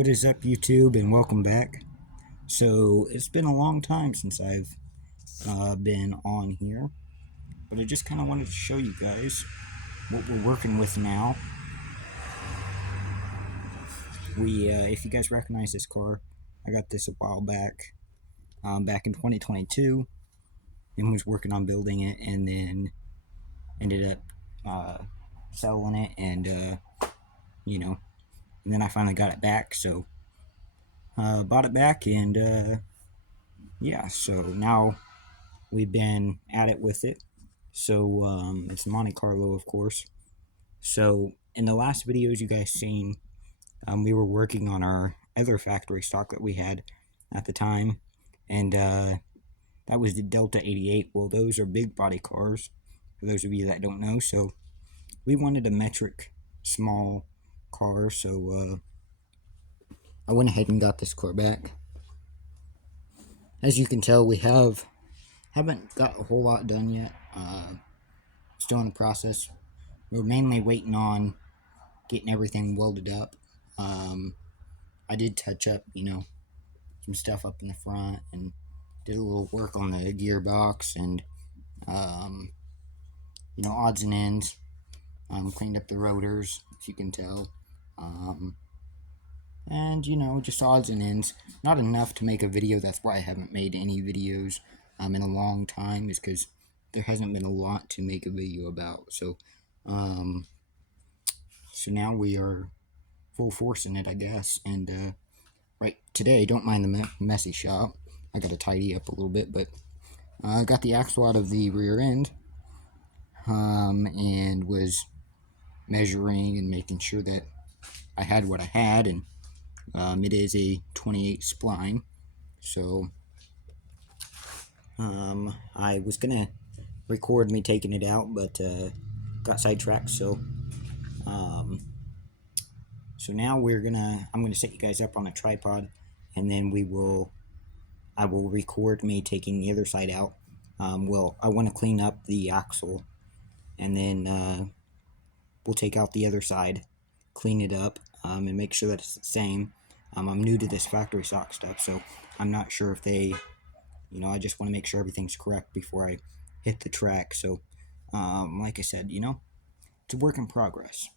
What is up, YouTube, and welcome back. So it's been a long time since I've been on here, but I just kind of wanted to show you guys what we're working with now. If you guys recognize this car, I got this a while back, back in 2022, and was working on building it, and then ended up selling it, and and then I finally got it back. So bought it back, and yeah, so now we've been at it with it. So it's Monte Carlo, of course. So in the last videos you guys seen, we were working on our other factory stock that we had at the time, and that was the Delta 88. Well, those are big body cars, for those of you that don't know. So we wanted a metric small car, so I went ahead and got this car back. As you can tell, we haven't got a whole lot done yet. Still in the process. We're mainly waiting on getting everything welded up. I did touch up, some stuff up in the front, and did a little work on the gearbox, and odds and ends. Cleaned up the rotors, if you can tell. And just odds and ends. Not enough to make a video. That's why I haven't made any videos in a long time, is because there hasn't been a lot to make a video about. So now we are full force in it, I guess. And right today, don't mind the messy shop. I got to tidy up a little bit, but I got the axle out of the rear end, and was measuring and making sure that I had what I had, and it is a 28 spline. So I was gonna record me taking it out, but got sidetracked. So now I'm gonna set you guys up on a tripod, and then I will record me taking the other side out. Well, I want to clean up the axle, and then we'll take out the other side, clean it up, and make sure that it's the same. I'm new to this factory stock stuff, so I'm not sure if they, I just want to make sure everything's correct before I hit the track. So, like I said, it's a work in progress.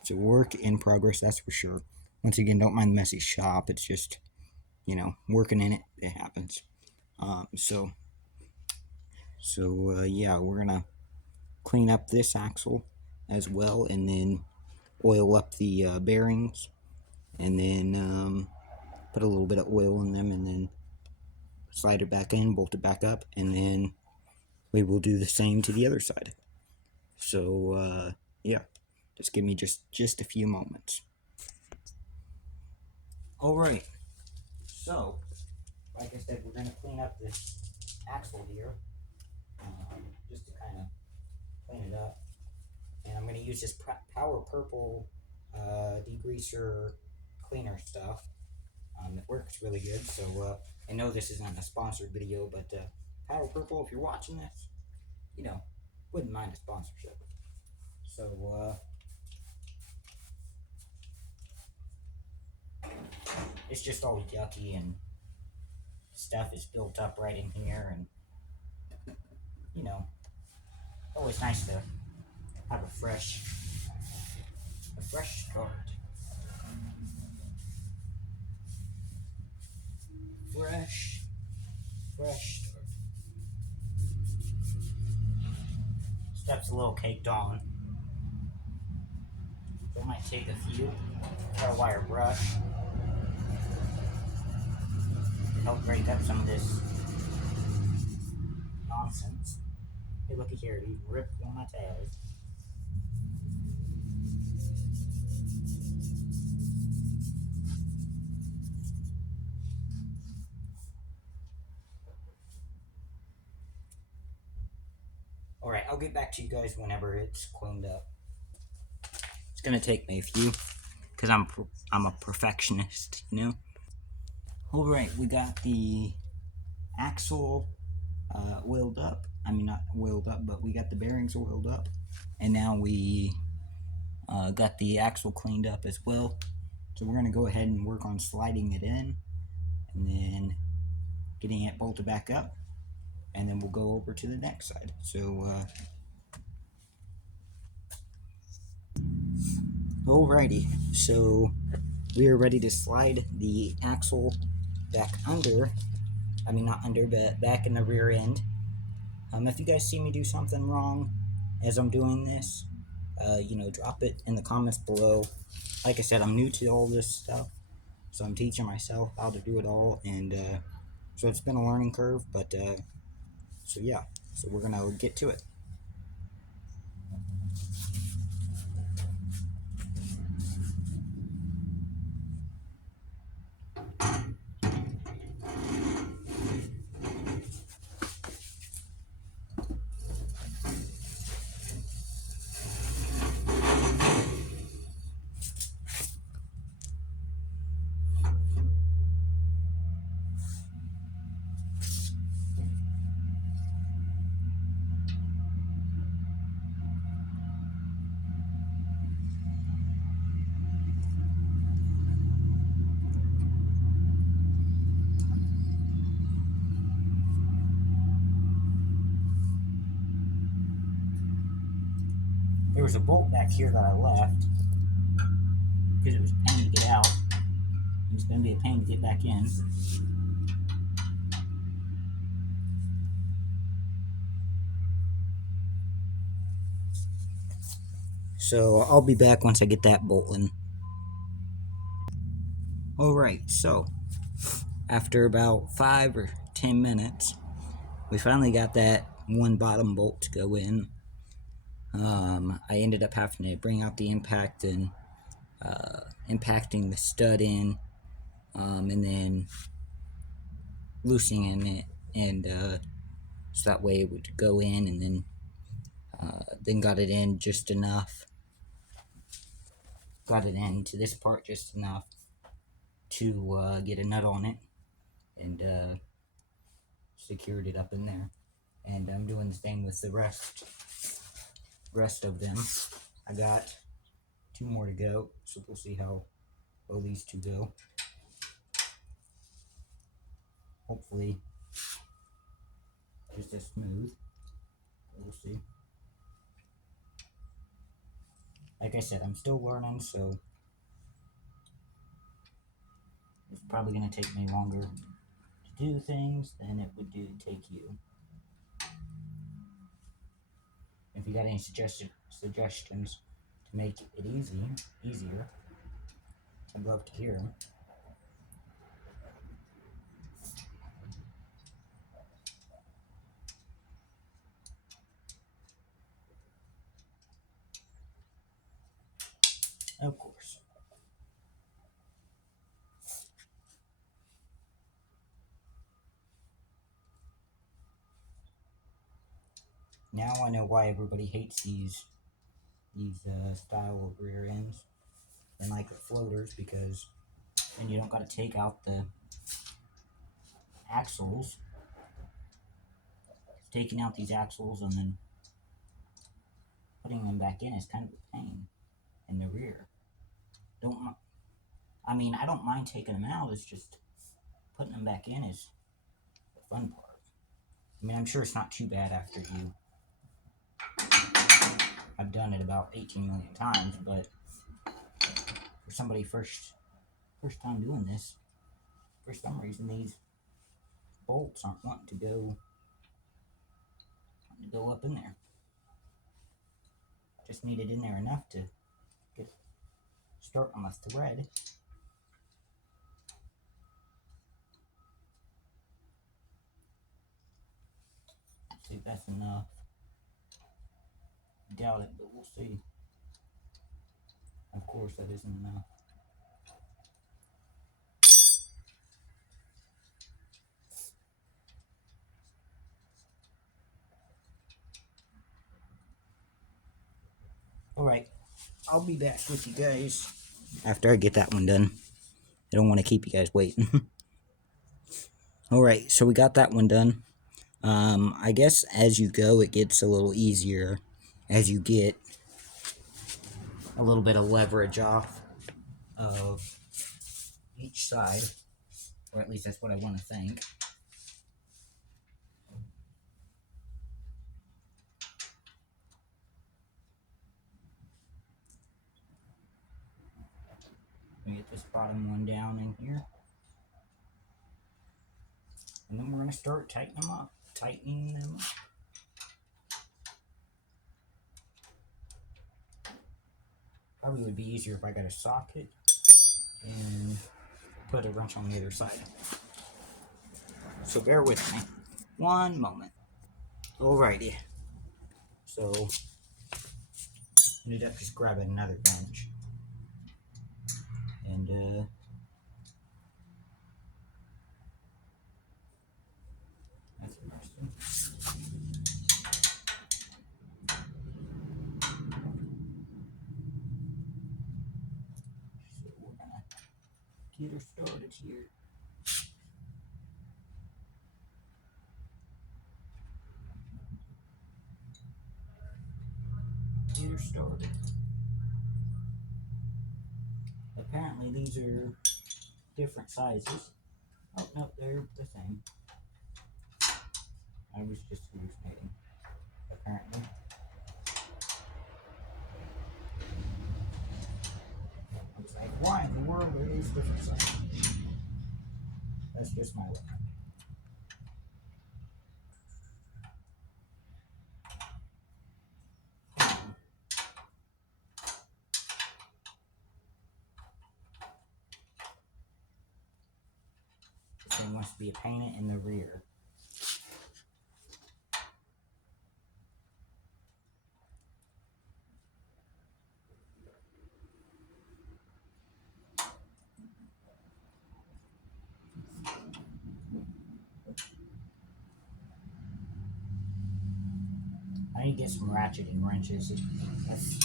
It's a work in progress, that's for sure. Once again, don't mind the messy shop. It's just, working in it. It happens. Yeah, we're gonna clean up this axle as well, and then oil up the bearings, and then put a little bit of oil in them, and then slide it back in, bolt it back up, and then we will do the same to the other side. So yeah, just give me just a few moments. All right, so like I said, we're going to clean up this axle here, just to kind of clean it up. And I'm going to use this Power Purple degreaser cleaner stuff. It works really good. So I know this isn't a sponsored video, but Power Purple, if you're watching this, wouldn't mind a sponsorship. So it's just all yucky, and stuff is built up right in here, and always nice to have a fresh start. Fresh start. Stuff's a little caked on, so I might take a few wire brush to help break up some of this nonsense. Hey, looky here, it even ripped one of my tails. Alright, I'll get back to you guys whenever it's cleaned up. It's gonna take me a few, because I'm a perfectionist, Alright, we got the axle oiled up. I mean, not oiled up, but we got the bearings oiled up. And now we got the axle cleaned up as well. So we're going to go ahead and work on sliding it in and then getting it bolted back up, and then we'll go over to the next side. So alrighty, so we are ready to slide the axle back under, I mean not under, but back in the rear end. If you guys see me do something wrong as I'm doing this, drop it in the comments below. Like I said, I'm new to all this stuff, so I'm teaching myself how to do it all, and so it's been a learning curve, but so yeah, so we're gonna get to it. There was a bolt back here that I left because it was a pain to get out. It's going to be a pain to get back in. So I'll be back once I get that bolt in. Alright, so after about 5 or 10 minutes, we finally got that one bottom bolt to go in. I ended up having to bring out the impact and impacting the stud in, and then loosening it, and so that way it would go in, and then got it in just enough. Got it into this part just enough to get a nut on it, and secured it up in there. And I'm doing the same with the rest of them. I got 2 more to go, so we'll see how well these 2 go. Hopefully just as smooth. We'll see. Like I said, I'm still learning, so it's probably going to take me longer to do things than it would do to take you. If you got any suggestions to make it easier, I'd love to hear them. Of course. Now I know why everybody hates these style of rear ends and like the floaters, because then you don't got to take out the axles. Taking out these axles and then putting them back in is kind of a pain in the rear. I don't mind taking them out. It's just putting them back in is the fun part. I mean, I'm sure it's not too bad after you. I've done it about 18 million times, but for somebody first time doing this, for some reason these bolts aren't wanting to go up in there. Just need it in there enough to start on the thread. See if that's enough. Doubt it, but we'll see. Of course, that isn't enough. Alright, I'll be back with you guys after I get that one done. I don't want to keep you guys waiting. Alright, so we got that one done. I guess as you go, it gets a little easier as you get a little bit of leverage off of each side, or at least that's what I want to think. Let me get this bottom one down in here. And then we're going to start tightening them up. Probably would be easier if I got a socket and put a wrench on the other side. So bear with me. One moment. Alrighty. So ended up just grabbing another wrench. And that's interesting. So we're gonna get her started here. Get her started. Apparently these are different sizes. Oh no, they're the same. I was just hallucinating, apparently. I was like, why in the world are these different sizes? That's just my luck. This thing wants to be painted in the rear. I need to get some ratcheting wrenches. That's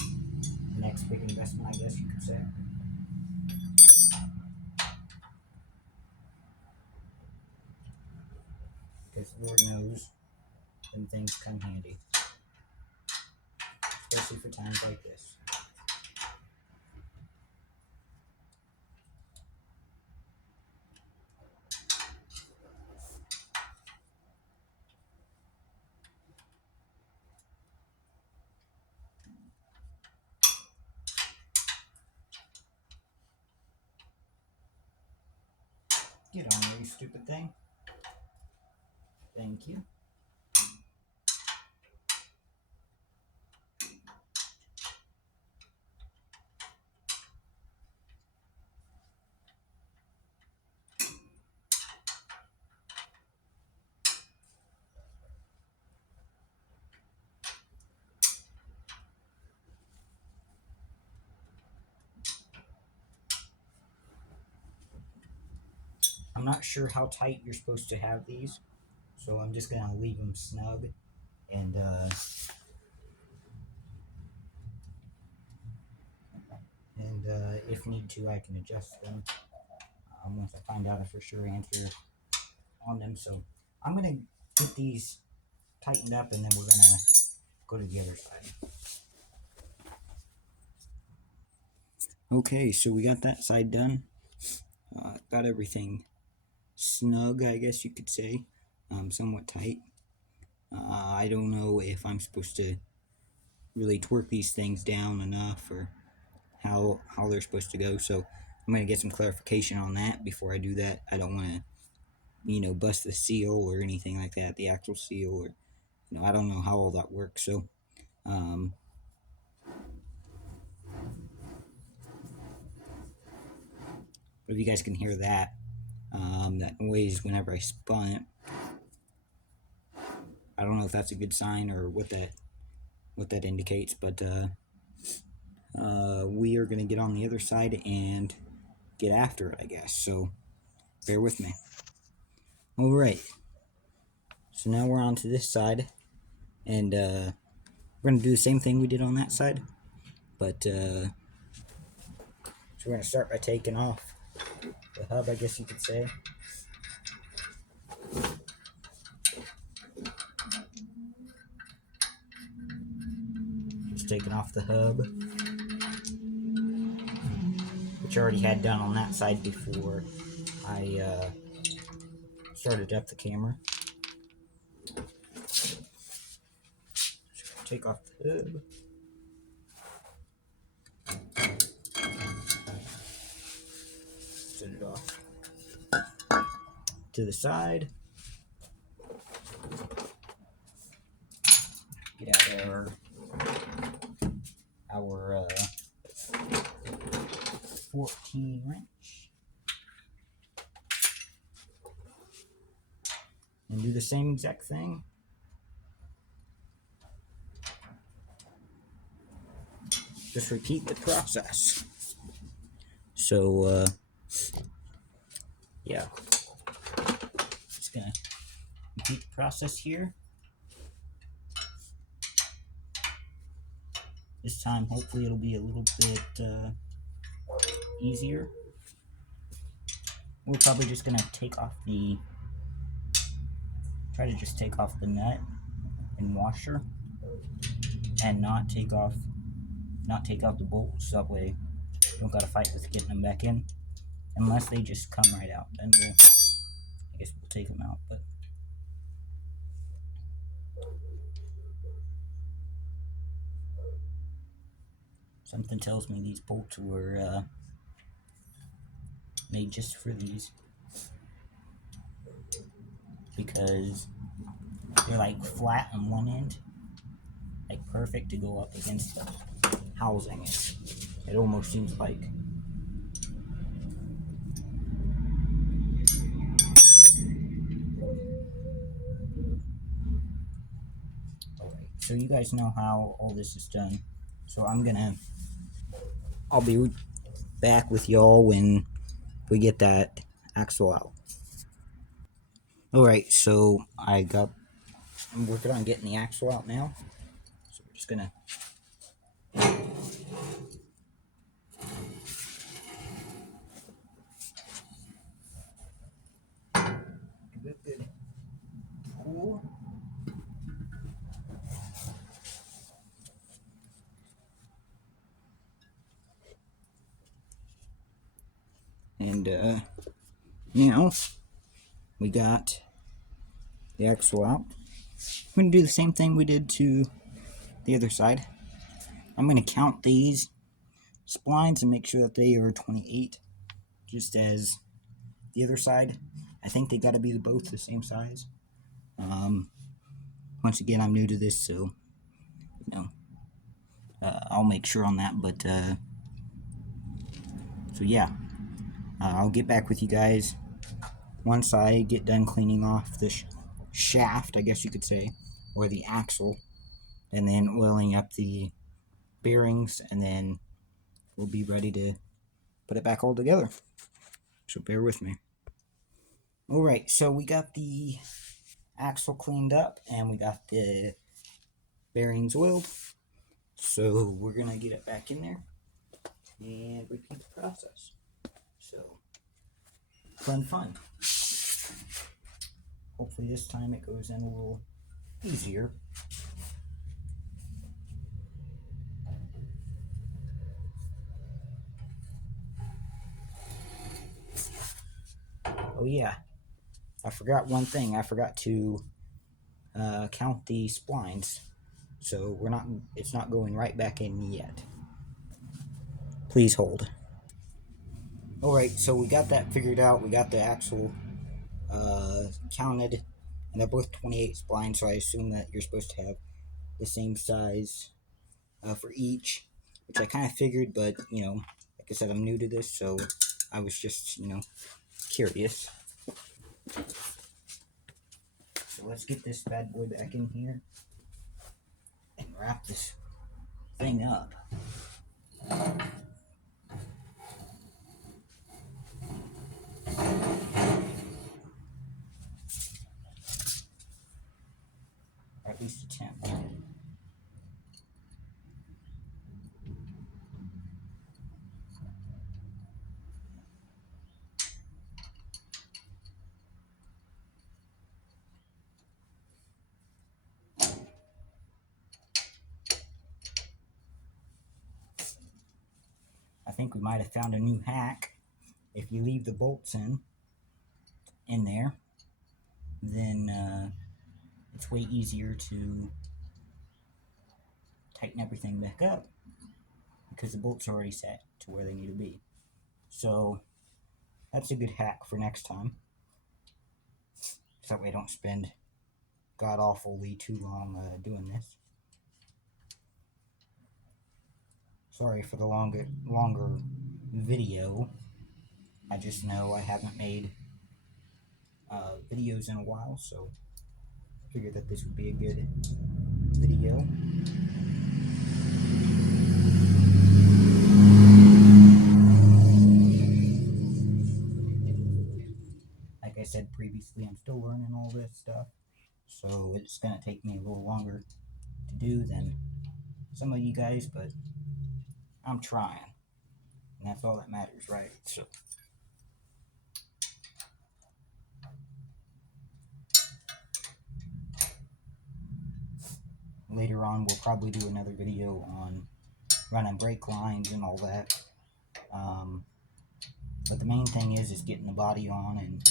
the next big investment, I guess you could say. Because Lord knows them things come handy. Especially for times like this. Get on there, you stupid thing. Thank you. I'm not sure how tight you're supposed to have these, so I'm just gonna leave them snug, and if need to, I can adjust them once I find out a for sure answer on them. So I'm gonna get these tightened up, and then we're gonna go to the other side. Okay, so we got that side done. Got everything snug, I guess you could say, somewhat tight. I don't know if I'm supposed to really twerk these things down enough, or how they're supposed to go. So I'm gonna get some clarification on that before I do that. I don't want to, bust the seal or anything like that, the actual seal, or I don't know how all that works. So if you guys can hear that, that noise whenever I spun it, I don't know if that's a good sign or what that indicates, but we are going to get on the other side and get after it, I guess. So bear with me. All right. So now we're on to this side, and we're going to do the same thing we did on that side, but so we're going to start by taking off the hub, I guess you could say. Just taking off the hub, which which I already had done on that side before I started up the camera. Take off the hood. Set it off to the side. Get out our 14 wrench. And do the same exact thing. Just repeat the process. So, yeah. Just gonna repeat the process here. This time, hopefully, it'll be a little bit easier. We're probably just gonna try to just take off the nut and washer, and not take out the bolts. That way, you don't gotta fight with getting them back in, unless they just come right out. Then I guess we'll take them out. But something tells me these bolts were made just for these, because they're like flat on one end, like perfect to go up against the housing. It almost seems like. Alright, so you guys know how all this is done. So I'll be back with y'all when we get that axle out. Alright, so I'm working on getting the axle out now. So we're just gonna give it a good pull. And now we got the axle out. I'm going to do the same thing we did to the other side. I'm going to count these splines and make sure that they are 28, just as the other side. I think they got to be both the same size. Once again, I'm new to this, so I'll make sure on that. But so yeah, I'll get back with you guys once I get done cleaning off the shaft, I guess you could say, or the axle, and then oiling up the bearings, and then we'll be ready to put it back all together. So bear with me. Alright, so we got the axle cleaned up and we got the bearings oiled. So we're gonna get it back in there and repeat the process. So fun. Hopefully this time it goes in a little easier. Oh yeah, I forgot one thing. I forgot to count the splines. So it's not going right back in yet. Please hold. Alright, so we got that figured out. We got the axle counted, and they're both 28 splines, so I assume that you're supposed to have the same size for each, which I kind of figured, but like I said, I'm new to this, so I was just curious. So let's get this bad boy back in here and wrap this thing up. Or at least attempt. think we might have found a new hack. If you leave the bolts in there, then it's way easier to tighten everything back up because the bolts are already set to where they need to be. So that's a good hack for next time. So that way I don't spend god-awfully too long doing this. Sorry for the longer video. I just know I haven't made videos in a while, so I figured that this would be a good video. Like I said previously, I'm still learning all this stuff, so it's going to take me a little longer to do than some of you guys, but I'm trying, and that's all that matters, right? So later on, we'll probably do another video on running brake lines and all that. But the main thing is getting the body on and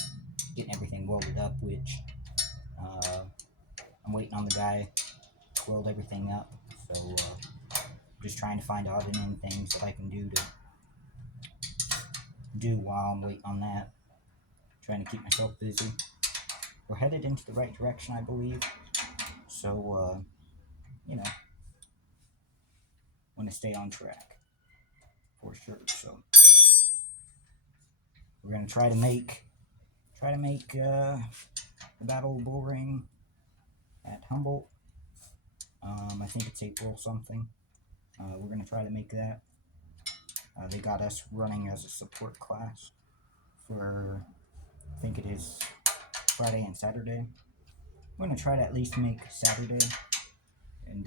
getting everything welded up, which I'm waiting on the guy to weld everything up. So just trying to find odd and end things that I can do while I'm waiting on that. Trying to keep myself busy. We're headed into the right direction, I believe. So, you know, want to stay on track for sure. So we're gonna try to make the Battle Bull Ring at Humboldt. I think it's April something. We're gonna try to make that. They got us running as a support class for, I think it is Friday and Saturday. I'm gonna try to at least make Saturday, and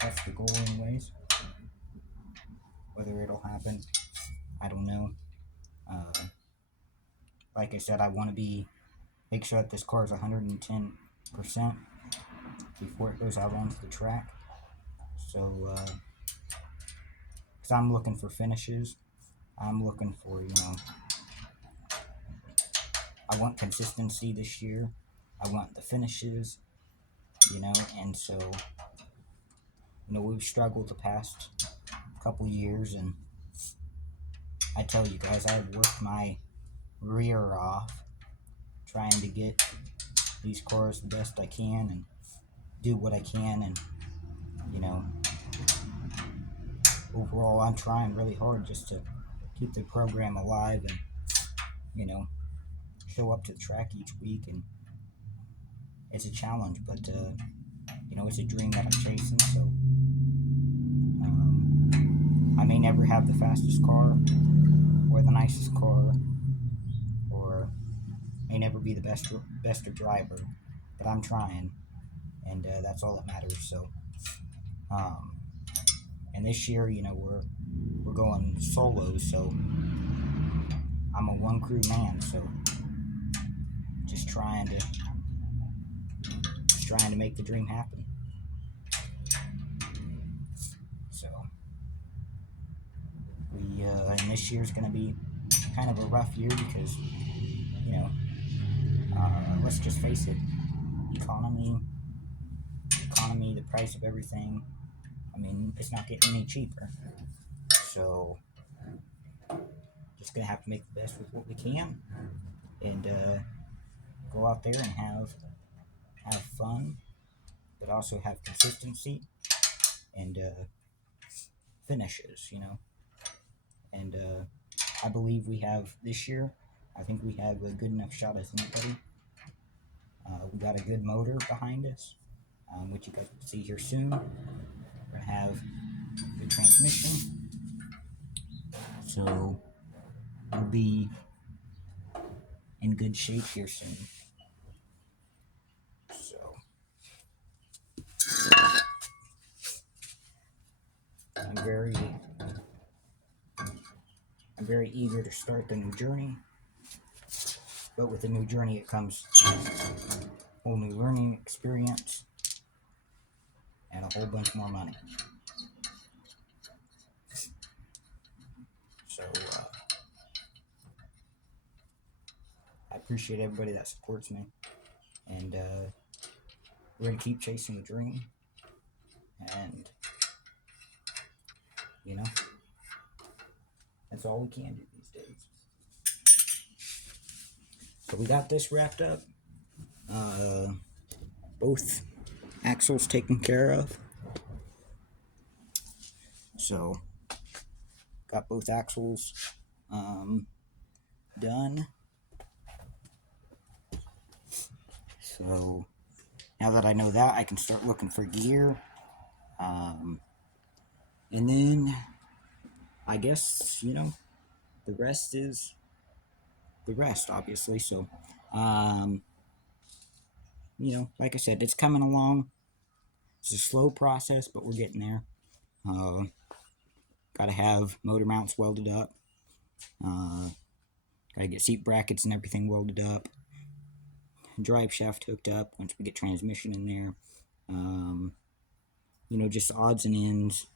that's the goal anyways. Whether it'll happen, I don't know. Like I said, I want to make sure that this car is 110% before it goes out onto the track. So, because I'm looking for finishes, I'm looking for, I want consistency this year. I want the finishes, and so, we've struggled the past couple years, and I tell you guys, I've worked my rear off trying to get these cars the best I can and do what I can, and overall I'm trying really hard just to keep the program alive and show up to the track each week. And it's a challenge, but it's a dream that I'm chasing. So I may never have the fastest car or the nicest car, or may never be the best driver, but I'm trying, and that's all that matters. So and this year, we're going solo, so I'm a one crew man, so just trying to make the dream happen. So and this year's going to be kind of a rough year because let's just face it, economy, the price of everything. I mean, it's not getting any cheaper. So just gonna have to make the best with what we can, and go out there and have fun, but also have consistency and finishes, And I believe we have this year. I think we have a good enough shot as anybody. We got a good motor behind us, which you guys will see here soon. We're gonna have good transmission, so we'll be in good shape here soon. So I'm very eager to start the new journey. But with the new journey, it comes a whole new learning experience and a whole bunch more money. So I appreciate everybody that supports me, and we're gonna keep chasing the dream, and you know, that's all we can do these days. So we got this wrapped up. Both axles taken care of. So got both axles done. So now that I know that, I can start looking for gear. And then I guess, you know, the rest is the rest, obviously. So, you know, like I said, it's coming along. It's a slow process, but we're getting there. Got to have motor mounts welded up. Got to get seat brackets and everything welded up. Drive shaft hooked up once we get transmission in there. You know, just odds and ends.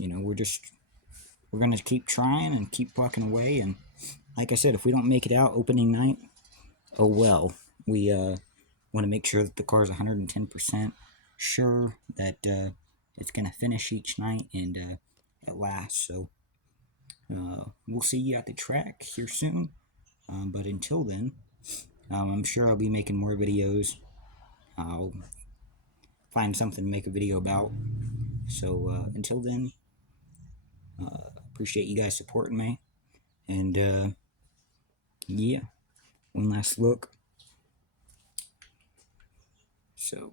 You know, we're going to keep trying and keep plucking away. And like I said, if we don't make it out opening night, oh well. We want to make sure that the car is 110% sure that it's going to finish each night and at last. So we'll see you at the track here soon. But until then, I'm sure I'll be making more videos. I'll find something to make a video about. So until then, appreciate you guys supporting me. And yeah, one last look. So,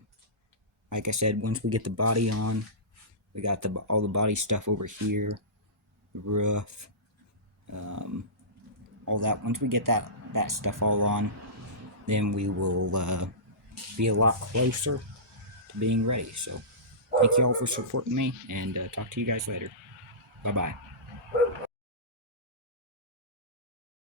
like I said, once we get the body on, we got all the body stuff over here, the roof, all that. Once we get that stuff all on, then we will be a lot closer to being ready. So, thank you all for supporting me, and talk to you guys later. Bye-bye.